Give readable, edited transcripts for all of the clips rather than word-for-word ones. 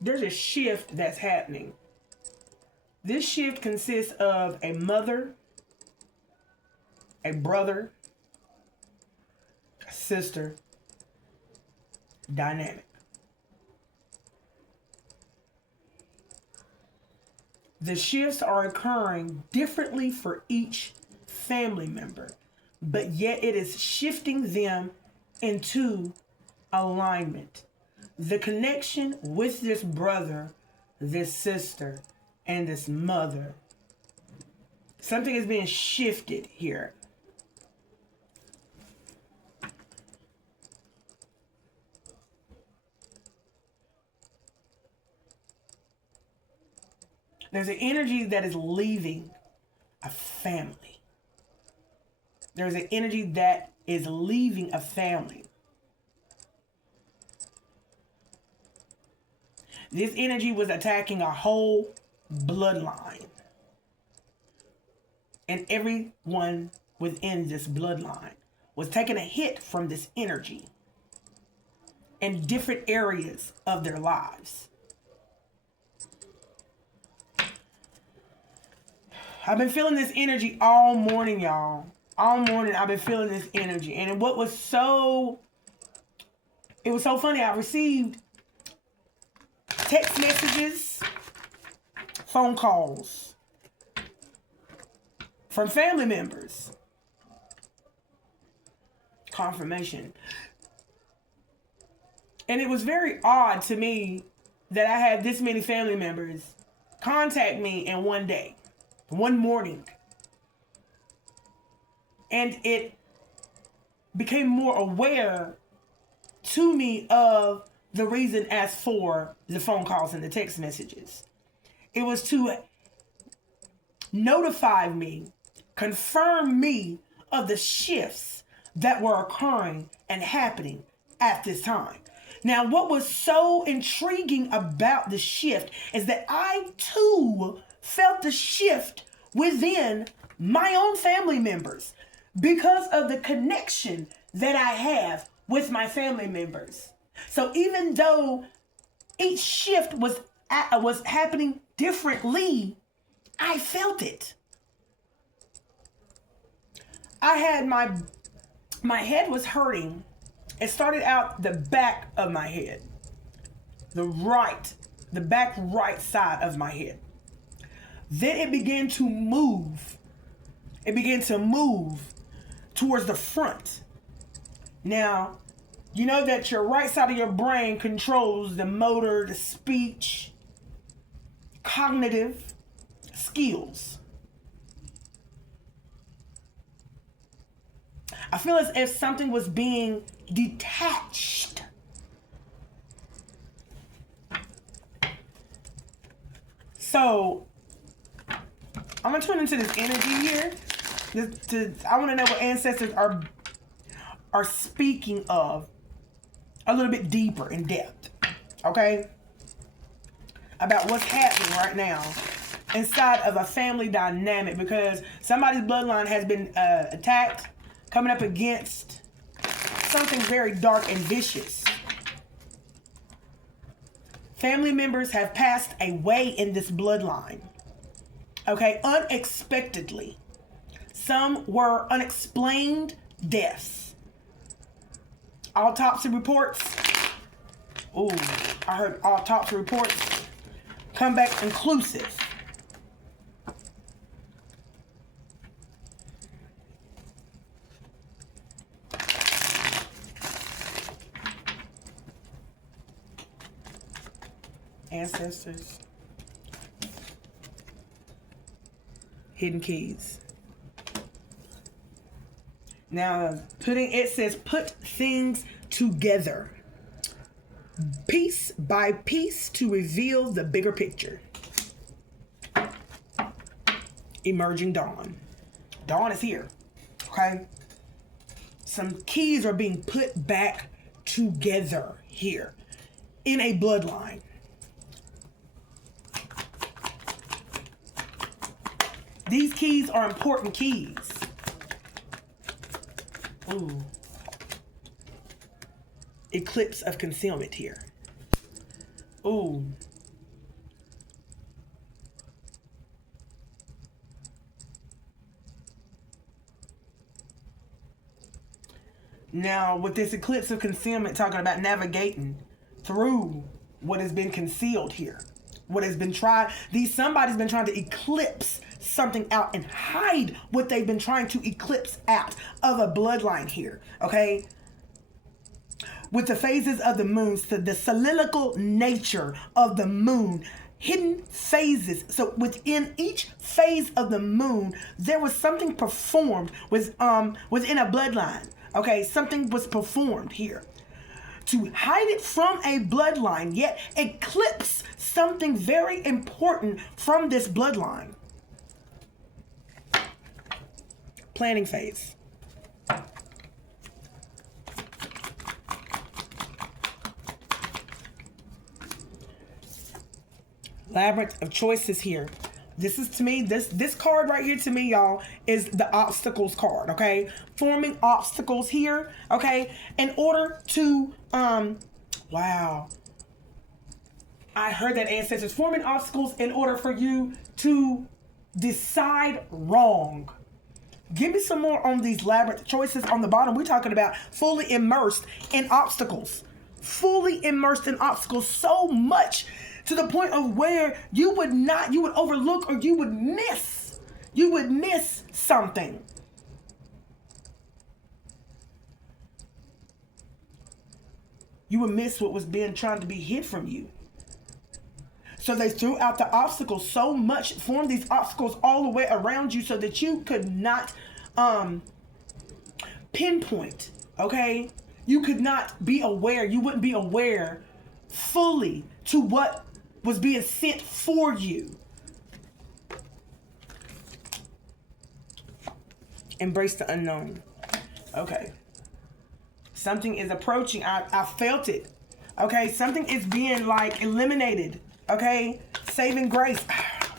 there's a shift that's happening. This shift consists of a mother, a brother, a sister dynamic. The shifts are occurring differently for each family member, but yet it is shifting them into alignment. The connection with this brother, this sister, and this mother. Something is being shifted here. There's an energy that is leaving a family. There's an energy that is leaving a family. This energy was attacking a whole bloodline. And everyone within this bloodline was taking a hit from this energy in different areas of their lives. I've been feeling this energy all morning, y'all. All morning I've been feeling this energy. And it was so funny. I received text messages, phone calls from family members. Confirmation. And it was very odd to me that I had this many family members contact me in one day, one morning. And it became more aware to me of the reason as for the phone calls and the text messages. It was to notify me, confirm me of the shifts that were occurring and happening at this time. Now, what was so intriguing about the shift is that I too felt the shift within my own family members because of the connection that I have with my family members. So even though each shift was happening differently, I felt it. I had my head was hurting. It started out the back of my head, the back right side of my head. Then it began to move. It began to move towards the front. Now, you know that your right side of your brain controls the motor, the speech, cognitive skills. I feel as if something was being detached. So, I'm going to tune into this energy here. I want to know what ancestors are speaking of a little bit deeper in depth, okay? About what's happening right now inside of a family dynamic, because somebody's bloodline has been attacked, coming up against something very dark and vicious. Family members have passed away in this bloodline, okay, unexpectedly. Some were unexplained deaths. Autopsy reports. Ooh, I heard autopsy reports come back conclusive. Ancestors. Hidden keys. Now, it says put things together, piece by piece, to reveal the bigger picture. Emerging dawn. Dawn is here. Okay? Some keys are being put back together here in a bloodline. These keys are important keys. Ooh. Eclipse of concealment here. Ooh. Now, with this eclipse of concealment, talking about navigating through what has been concealed here, what has been tried, somebody's been trying to eclipse something out and hide what they've been trying to eclipse out of a bloodline here, okay? With the phases of the moon, so the cylindrical nature of the moon, hidden phases. So within each phase of the moon, there was something performed within a bloodline. Okay, something was performed here to hide it from a bloodline, yet eclipse something very important from this bloodline. Planning phase. Labyrinth of choices here. This is, to me, this card right here, to me, y'all, is the obstacles card, okay? Forming obstacles here, okay? In order to, wow. I heard that, ancestors. Forming obstacles in order for you to decide wrong. Give me some more on these labyrinth choices on the bottom. We're talking about fully immersed in obstacles. Fully immersed in obstacles so much to the point of where you would overlook, or you would miss something. You would miss what was trying to be hid from you. So they threw out the obstacles so much, formed these obstacles all the way around you so that you could not pinpoint, okay? You could not be aware, you wouldn't be aware fully to what was being sent for you. Embrace the unknown. Okay. Something is approaching. I felt it. Okay. Something is being like eliminated. Okay. Saving grace.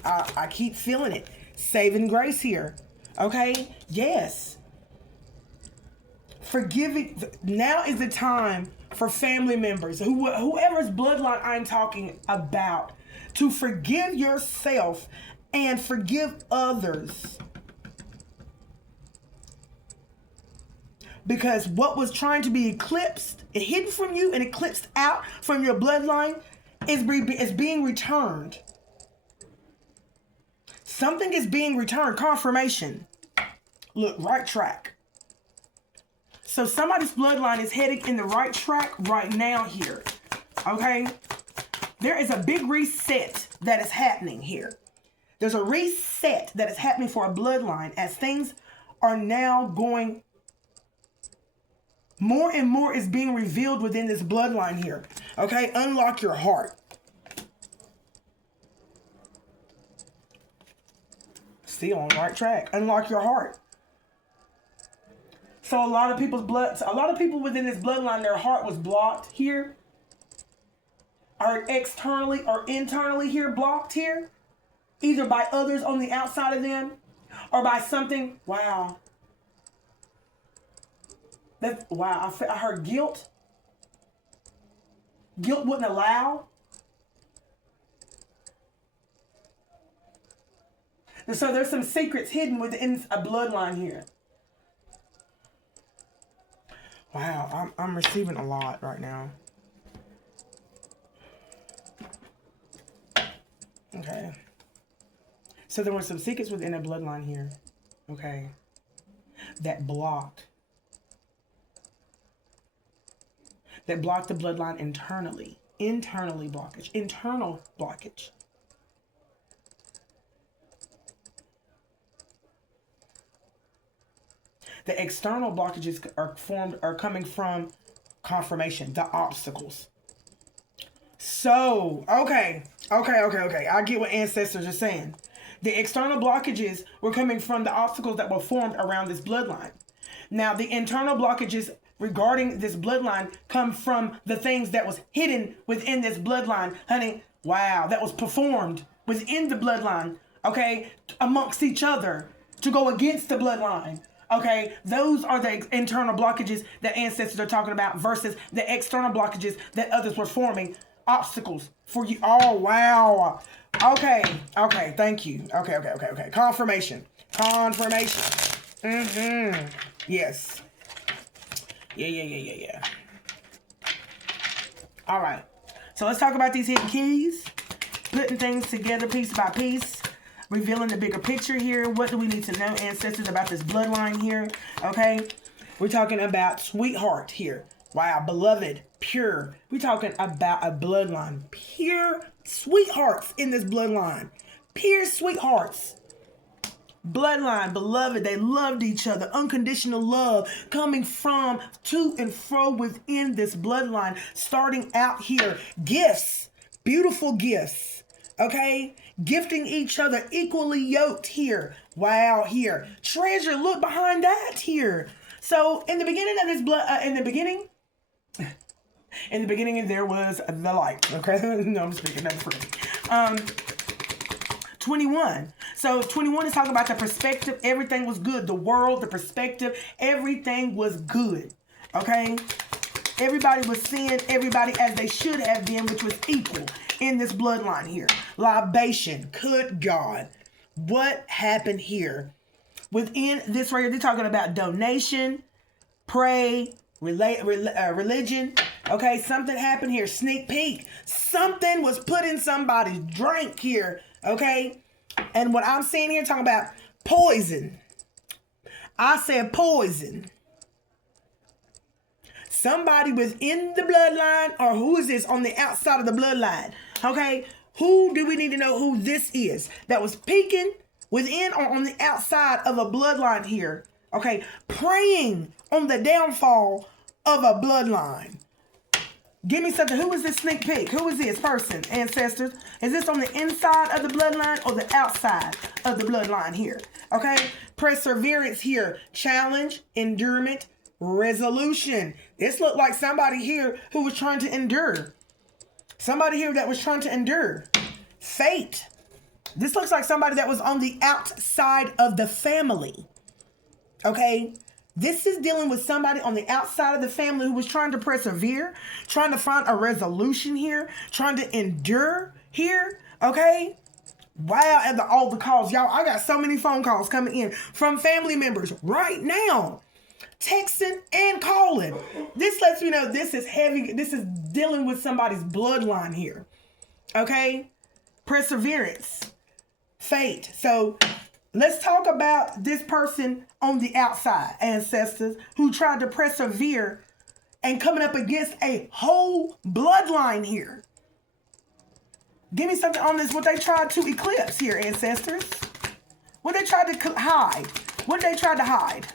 I keep feeling it. Saving grace here. Okay. Yes. Forgiving. Now is the time for family members, whoever's bloodline I'm talking about, to forgive yourself and forgive others. Because what was trying to be eclipsed, hidden from you and eclipsed out from your bloodline is being returned. Something is being returned. Confirmation. Look, right track. So somebody's bloodline is heading in the right track right now here. Okay? There is a big reset that is happening here. There's a reset that is happening for a bloodline as things are now going. More and more is being revealed within this bloodline here. Okay? Unlock your heart. Still on the right track. Unlock your heart. So a lot of people within this bloodline, their heart was blocked here. Or externally or internally here, blocked here. Either by others on the outside of them, or by something. Wow. I heard guilt. Guilt wouldn't allow. And so there's some secrets hidden within a bloodline here. Wow, I'm receiving a lot right now. Okay. So there were some secrets within a bloodline here. Okay. That blocked the bloodline internally. Internally blockage. Internal blockage. The external blockages are coming from confirmation, the obstacles. So, okay. I get what ancestors are saying. The external blockages were coming from the obstacles that were formed around this bloodline. Now, the internal blockages regarding this bloodline come from the things that was hidden within this bloodline. Honey, wow, that was performed within the bloodline, okay, amongst each other to go against the bloodline. Okay, those are the internal blockages that ancestors are talking about versus the external blockages that others were forming. Obstacles for you. Oh, wow. Okay, thank you. Okay. Confirmation. Yes. Yeah. All right. So let's talk about these hidden keys. Putting things together piece by piece. Revealing the bigger picture here. What do we need to know, ancestors, about this bloodline here? Okay. We're talking about sweetheart here. Wow, beloved, pure. We're talking about a bloodline. Pure sweethearts in this bloodline. Pure sweethearts. Bloodline, beloved, they loved each other. Unconditional love coming from to and fro within this bloodline. Starting out here. Gifts. Beautiful gifts. Okay? Gifting each other, equally yoked here. Wow, here. Treasure, look behind that here. So in the beginning of this in the beginning there was the light. Okay? No, I'm speaking number 3. 21. So 21 is talking about the perspective. Everything was good. The world, the perspective, everything was good. Okay? Everybody was seeing everybody as they should have been, which was equal in this bloodline here. Libation. Good God. What happened here? Within this right here, they're talking about donation, pray, religion. Okay, something happened here. Sneak peek. Something was put in somebody's drink here. Okay, and what I'm seeing here, talking about poison. I said poison. Somebody within the bloodline, or who is this on the outside of the bloodline? Okay, who do we need to know who this is that was peeking within or on the outside of a bloodline here? Okay, praying on the downfall of a bloodline. Give me something. Who is this sneak peek? Who is this person, ancestors? Is this on the inside of the bloodline or the outside of the bloodline here? Okay, perseverance here. Challenge, endurance, resolution. This looked like somebody here who was trying to endure. Somebody here that was trying to endure. Fate. This looks like somebody that was on the outside of the family. Okay? This is dealing with somebody on the outside of the family who was trying to persevere, trying to find a resolution here, trying to endure here. Okay? Wow, and all the calls. Y'all, I got so many phone calls coming in from family members right now. Texting and calling. This lets me know this is heavy. This is dealing with somebody's bloodline here. Okay? Perseverance. Fate. So let's talk about this person on the outside, ancestors, who tried to persevere and coming up against a whole bloodline here. Give me something on this, what they tried to eclipse here, ancestors. What they tried to hide. What they tried to hide.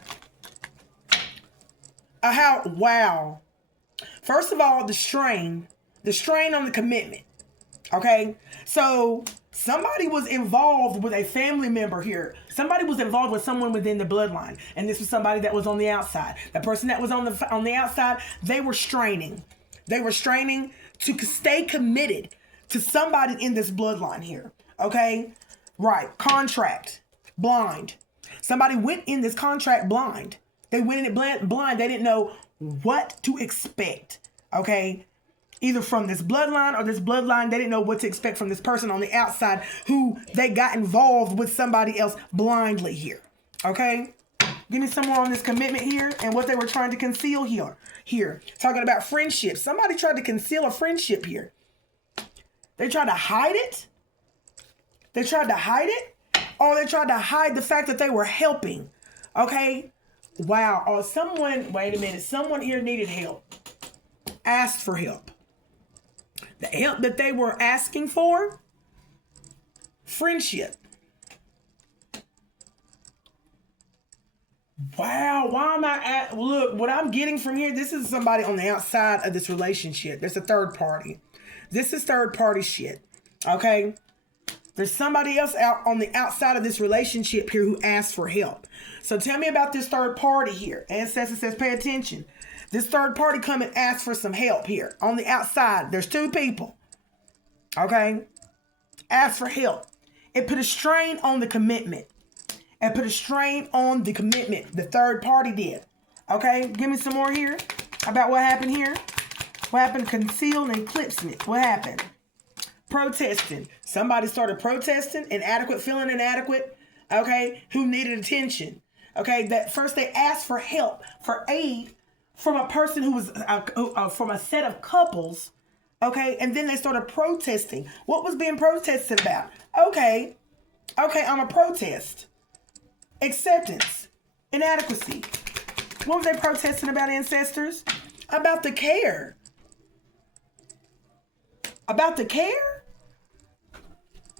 Wow. First of all, the strain on the commitment. Okay? So somebody was involved with a family member here. Somebody was involved with someone within the bloodline. And this was somebody that was on the outside. The person that was on the outside, they were straining. They were straining to stay committed to somebody in this bloodline here. Okay? Right. Contract. Blind. Somebody went in this contract blind. They went in it blind. They didn't know what to expect. Okay? Either from this bloodline or this bloodline, they didn't know what to expect from this person on the outside who they got involved with somebody else blindly here. Okay? Give me some more on this commitment here and what they were trying to conceal here. Talking about friendship. Somebody tried to conceal a friendship here. They tried to hide it. They tried to hide it. Or they tried to hide the fact that they were helping. Okay? Wow. Or someone, wait a minute. Someone here needed help. Asked for help. The help that they were asking for, friendship. Wow, why am I look, what I'm getting from here, this is somebody on the outside of this relationship. There's a third party. This is third party shit, okay? There's somebody else out on the outside of this relationship here who asked for help. So tell me about this third party here. Ancestor says, pay attention. This third party come and ask for some help here. On the outside, there's two people. Okay? Ask for help. It put a strain on the commitment. It put a strain on the commitment. The third party did. Okay? Give me some more here about what happened here. What happened? Concealed and eclipsement. What happened? Protesting. Somebody started protesting. Inadequate, feeling inadequate. Okay? Who needed attention. Okay? That first they asked for help, for aid, from a person who was from a set of couples, okay, and then they started protesting. What was being protested about? Okay, I'm a protest. Acceptance, inadequacy. What were they protesting about, ancestors? About the care. About the care?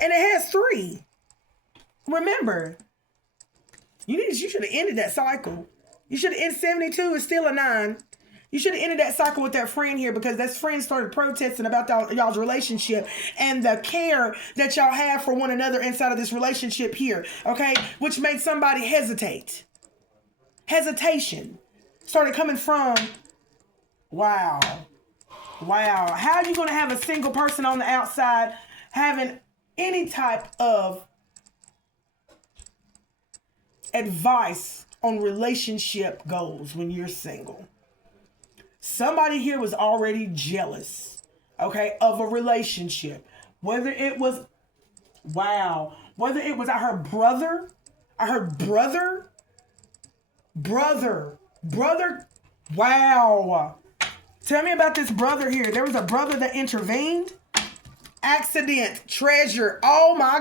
And it has 3. Remember, you should have ended that cycle. You should have ended 72 is still a 9. You should have ended that cycle with that friend here, because that friend started protesting about y'all's relationship and the care that y'all have for one another inside of this relationship here, okay? Which made somebody hesitate. Hesitation started coming from, wow. How are you going to have a single person on the outside having any type of advice on relationship goals when you're single? Somebody here was already jealous, okay, of a relationship. Whether it was, whether it was, I heard brother, wow. Tell me about this brother here. There was a brother that intervened. Accident, treasure. Oh my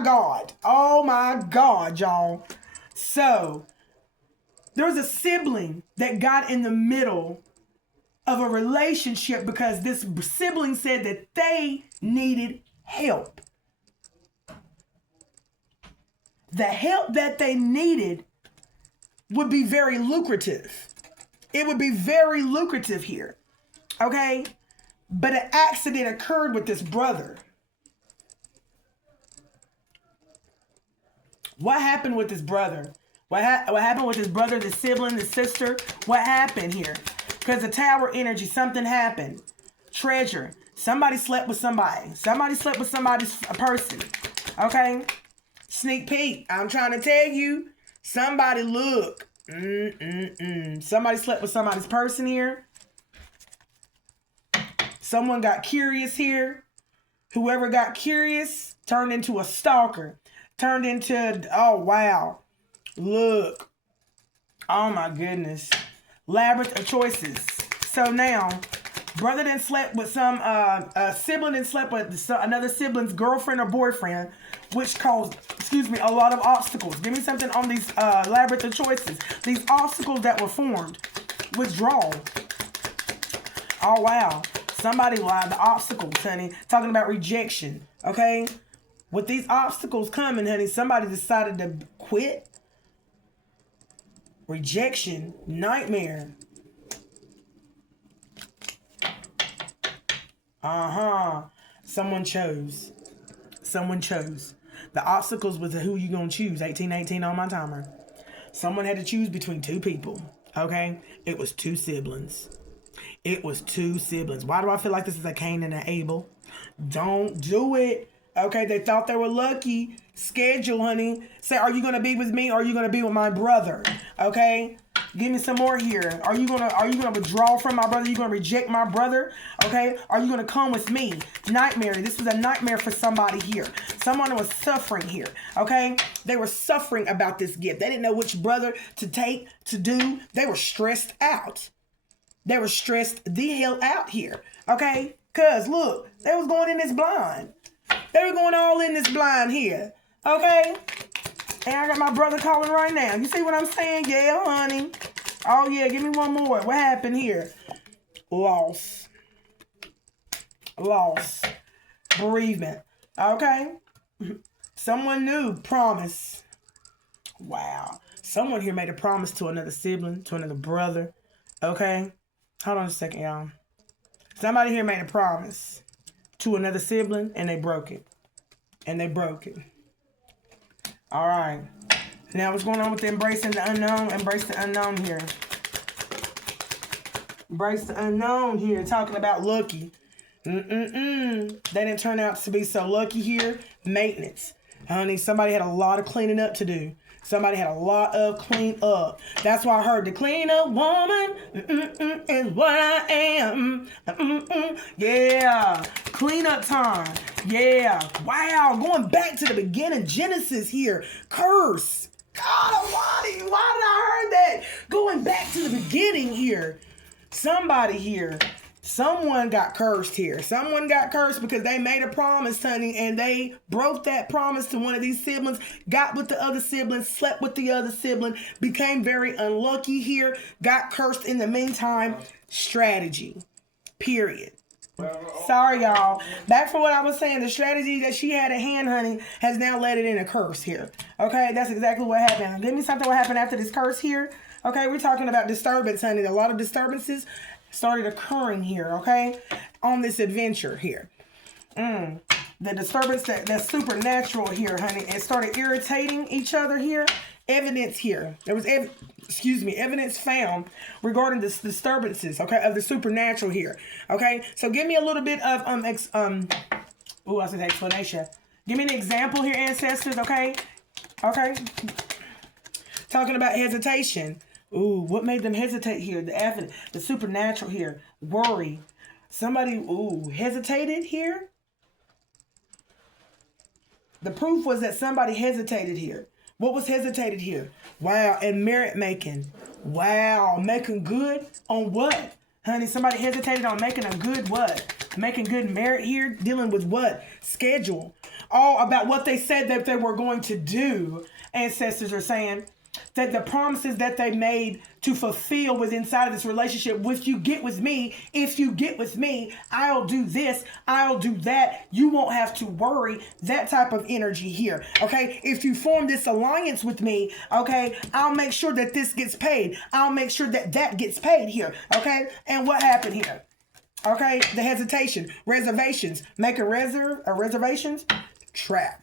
God, y'all. So, there was a sibling that got in the middle of a relationship because this sibling said that they needed help. The help that they needed would be very lucrative. It would be very lucrative here. Okay? But an accident occurred with this brother. What happened with this brother? What happened with his brother, the sibling, the sister? What happened here? Because the tower energy, something happened. Treasure. Somebody slept with somebody. Somebody slept with somebody's person. Okay? Sneak peek. I'm trying to tell you. Somebody look. Somebody slept with somebody's person here. Someone got curious here. Whoever got curious turned into a stalker. Turned into, oh wow. Look. Oh my goodness. Labyrinth of choices. So now, brother then slept with some, sibling then slept with another sibling's girlfriend or boyfriend, which caused, a lot of obstacles. Give me something on these labyrinth of choices. These obstacles that were formed. Withdrawal. Oh wow. Somebody lied. The obstacles, honey. Talking about rejection. Okay? With these obstacles coming, honey, somebody decided to quit. Rejection. Nightmare. Someone chose. The obstacles was who you gonna choose. 1818 on my timer. Someone had to choose between 2 people. Okay? It was 2 siblings. Why do I feel like this is a Cain and an Abel? Don't do it. Okay, they thought they were lucky. Schedule, honey. Say, are you going to be with me or are you going to be with my brother? Okay? Give me some more here. Are you gonna withdraw from my brother? Are you gonna reject my brother? Okay? Are you gonna come with me? Nightmare. This was a nightmare for somebody here. Someone was suffering here. Okay? They were suffering about this gift. They didn't know which brother to take, to do. They were stressed out. They were stressed the hell out here. Okay? Cause look, they was going in this blind. They were going all in this blind here. Okay? And I got my brother calling right now. You see what I'm saying? Yeah, honey. Oh, yeah. Give me one more. What happened here? Loss. Bereavement. Okay? Someone new. Promise. Wow. Someone here made a promise to another sibling, to another brother. Okay? Hold on a second, y'all. Somebody here made a promise to another sibling, and they broke it. All right. Now, what's going on with embracing the unknown? Embrace the unknown here. Embrace the unknown here. Talking about lucky. They didn't turn out to be so lucky here. Maintenance. Honey, somebody had a lot of cleaning up to do. Somebody had a lot of clean up. That's why I heard the clean up woman is what I am. Yeah. Clean up time. Yeah. Wow. Going back to the beginning. Genesis here. Curse. God almighty. Why did I heard that? Going back to the beginning here. Somebody here, someone got cursed here. Someone got cursed because they made a promise, honey, and they broke that promise to one of these siblings, got with the other sibling, slept with the other sibling, became very unlucky here, got cursed in the meantime. Strategy. Period. Sorry, y'all. Back from what I was saying, the strategy that she had at hand, honey, has now led it in a curse here. Okay, that's exactly what happened. Give me something what happened after this curse here. Okay, we're talking about disturbance, honey. A lot of disturbances started occurring here, okay, on this adventure here. The disturbance that's supernatural here, honey. It started irritating each other here. Evidence here. There was evidence found regarding the disturbances, okay, of the supernatural here. Okay, so give me a little bit of explanation. Give me an example here, ancestors, okay? Okay. Talking about hesitation. Ooh, what made them hesitate here? The evidence, the supernatural here. Worry. Somebody, hesitated here. The proof was that somebody hesitated here. What was hesitated here? Wow, and merit making. Wow, making good on what? Honey, somebody hesitated on making a good what? Making good merit here, dealing with what? Schedule. All about what they said that they were going to do. Ancestors are saying that the promises that they made to fulfill within inside of this relationship, if you get with me, I'll do this, I'll do that. You won't have to worry. That type of energy here. Okay. If you form this alliance with me, okay, I'll make sure that this gets paid. I'll make sure that that gets paid here. Okay. And what happened here? Okay. The hesitation, reservations, making reservations, trap.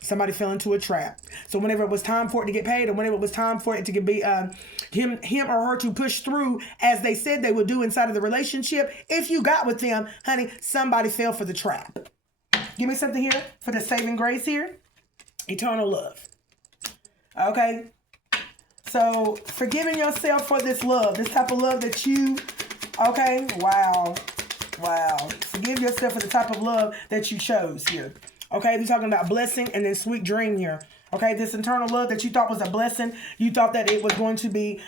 Somebody fell into a trap. So whenever it was time for it to get paid, or whenever it was time for it to be him or her to push through as they said they would do inside of the relationship, if you got with them, honey, somebody fell for the trap. Give me something here for the saving grace here. Eternal love. Okay. So forgiving yourself for this love, this type of love that you, okay, wow. Forgive yourself for the type of love that you chose here. Okay, they're talking about blessing and then sweet dream here. Okay, this internal love that you thought was a blessing, you thought that it was going to be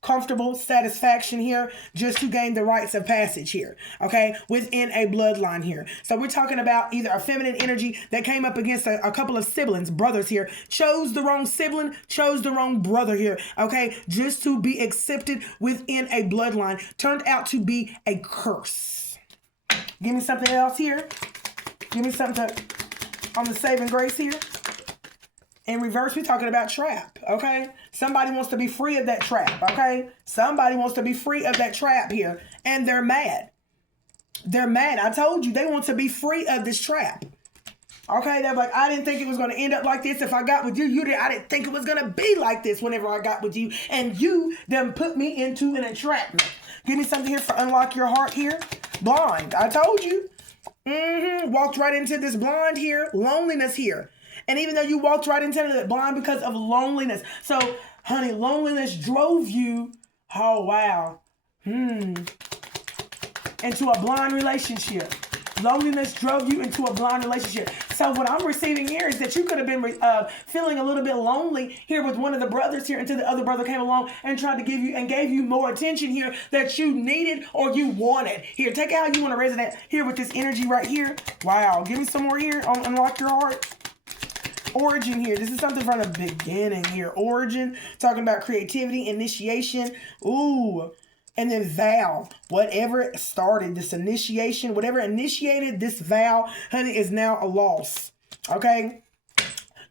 comfortable satisfaction here, just to gain the rites of passage here. Okay, within a bloodline here. So we're talking about either a feminine energy that came up against a couple of siblings, brothers here, chose the wrong sibling, chose the wrong brother here. Okay, just to be accepted within a bloodline, turned out to be a curse. Give me something else here. Give me something on the saving grace here. In reverse, we're talking about trap, okay? Somebody wants to be free of that trap, okay? Somebody wants to be free of that trap here, and they're mad. They're mad. I told you, they want to be free of this trap. Okay, they're like, I didn't think it was going to end up like this. If I got with you, I didn't think it was going to be like this whenever I got with you. And you then put me into an entrapment. Give me something here for unlock your heart here. Blind. I told you. Walked right into this blind here. Loneliness here. And even though you walked right into the blind because of loneliness. So, honey, loneliness drove you, oh, wow, into a blind relationship. Loneliness drove you into a blind relationship. So what I'm receiving here is that you could have been feeling a little bit lonely here with one of the brothers here until the other brother came along and tried to give you and gave you more attention here that you needed or you wanted. Here, take out how you want to resonate here with this energy right here. Wow. Give me some more here on Unlock Your Heart. Origin here. This is something from the beginning here. Origin, talking about creativity, initiation. Ooh. And then vow, whatever started this initiation, whatever initiated this vow, honey, is now a loss. Okay?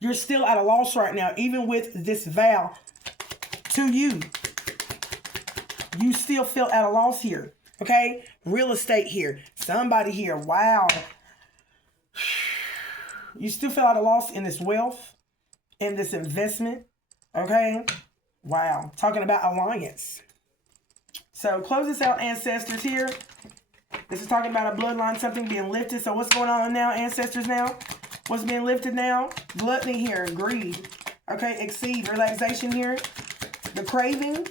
You're still at a loss right now, even with this vow to you. You still feel at a loss here. Okay? Real estate here. Somebody here. Wow. You still feel at a loss in this wealth, in this investment. Okay? Wow. Talking about alliance. So close this out, ancestors here. This is talking about a bloodline, something being lifted. So what's going on now, ancestors now? What's being lifted now? Gluttony here, greed. Okay, exceed, relaxation here. The craving.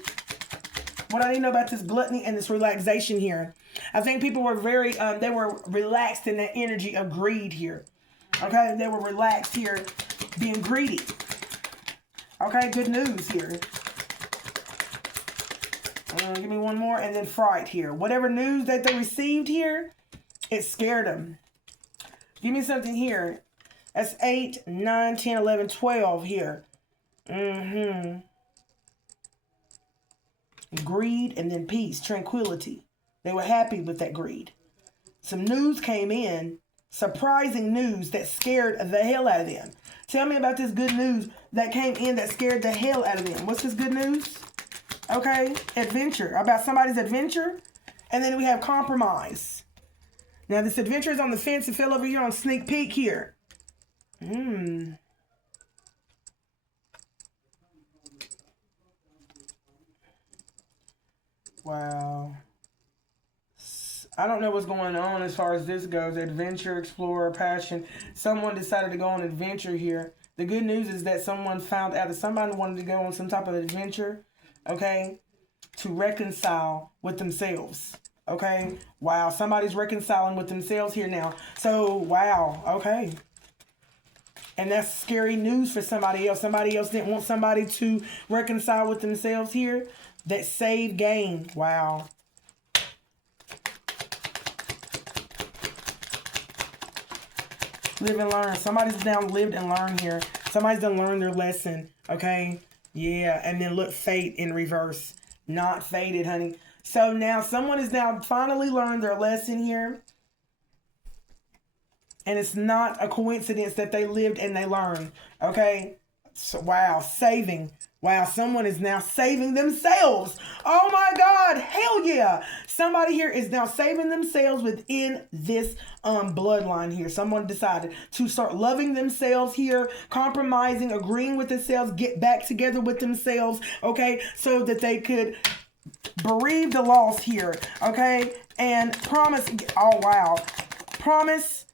What I need to know about this gluttony and this relaxation here. I think people were very, they were relaxed in that energy of greed here. Okay, they were relaxed here, being greedy. Okay, good news here. Give me one more. And then fright here. Whatever news that they received here, it scared them. Give me something here. That's 8, 9, 10, 11, 12 here. Greed and then peace, tranquility. They were happy with that greed. Some news came in, surprising news that scared the hell out of them. Tell me about this good news that came in that scared the hell out of them. What's this good news? Okay, adventure. About somebody's adventure. And then we have compromise. Now this adventure is on the fence. It fell over here on sneak peek here. Wow. I don't know what's going on as far as this goes. Adventure, explorer, passion. Someone decided to go on an adventure here. The good news is that someone found out that somebody wanted to go on some type of adventure, okay, to reconcile with themselves, okay? Wow, somebody's reconciling with themselves here now. So, wow, okay. And that's scary news for somebody else. Somebody else didn't want somebody to reconcile with themselves here. That save game. Wow. Live and learn. Somebody's now lived and learned here. Somebody's done learned their lesson. Okay? Yeah. And then look, fate in reverse. Not fated, honey. So now someone has now finally learned their lesson here. And it's not a coincidence that they lived and they learned. Okay? So, wow. Saving. Wow, someone is now saving themselves. Oh my God, hell yeah. Somebody here is now saving themselves within this bloodline here. Someone decided to start loving themselves here, compromising, agreeing with themselves, get back together with themselves, okay, so that they could bereave the loss here, okay, and promise, oh wow, promise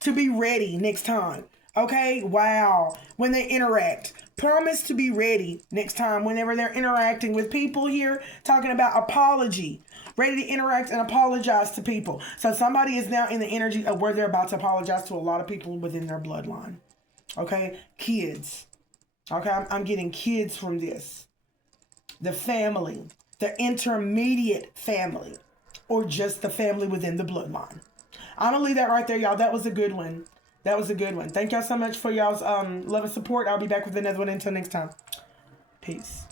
to be ready next time, okay, wow, when they interact. Promise to be ready next time whenever they're interacting with people here, talking about apology, ready to interact and apologize to people. So somebody is now in the energy of where they're about to apologize to a lot of people within their bloodline. Okay, kids. Okay, I'm getting kids from this. The family, the intermediate family, or just the family within the bloodline. I'm gonna leave that right there, y'all. That was a good one. That was a good one. Thank y'all so much for y'all's love and support. I'll be back with another one until next time. Peace.